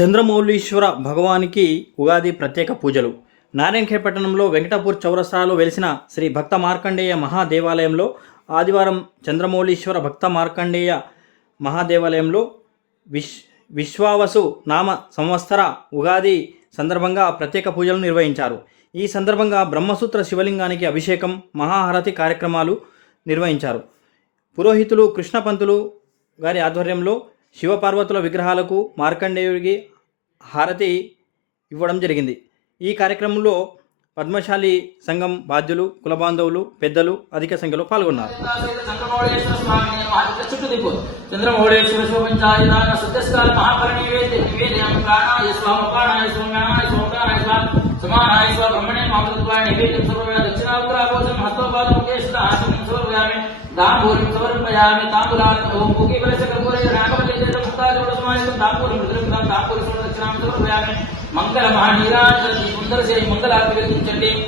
చంద్రమౌళీశ్వర భగవానికి ఉగాది ప్రత్యేక పూజలు. నారాయణఖేడ్ పట్టణంలో వెంకటపూర్ చౌరస్తాలో వెలిసిన శ్రీ భక్త మార్కండేయ మహాదేవాలయంలో ఆదివారం చంద్రమౌళీశ్వర భక్త మార్కండేయ మహాదేవాలయంలో విశ్ విశ్వావసు నామ సంవత్సర ఉగాది సందర్భంగా ప్రత్యేక పూజలు నిర్వహించారు. ఈ సందర్భంగా బ్రహ్మసూత్ర శివలింగానికి అభిషేకం మహాహారతి కార్యక్రమాలు నిర్వహించారు. పురోహితులు కృష్ణపంతులు గారి ఆధ్వర్యంలో శివపార్వతుల విగ్రహాలకు మార్కండేయుడికి హారతి ఇవ్వడం జరిగింది. ఈ కార్యక్రమంలో పద్మశాలి సంఘం బాధ్యులు కులబాంధవులు పెద్దలు అధిక సంఖ్యలో పాల్గొన్నారు. స్వామి సమానాయ స్వ బ్రహ్మణే నివేద్యం హస్తోపాదం ఆసనం தாம்பூலம் சமர்ப்பயாமி தாம்பூலாத் ஓம் புகி வருஷ கபூரே ராகவலேஜ முக்தாஜ பிரசுமாயகம் தாம்பூலம் மிருதிரம் தாம்பூல சுமதட்சணாம் சமர்ப்பயாமி மங்கள மகாநீராஜி சுந்தர சேவை மங்களார்த்தி சொல்லியும்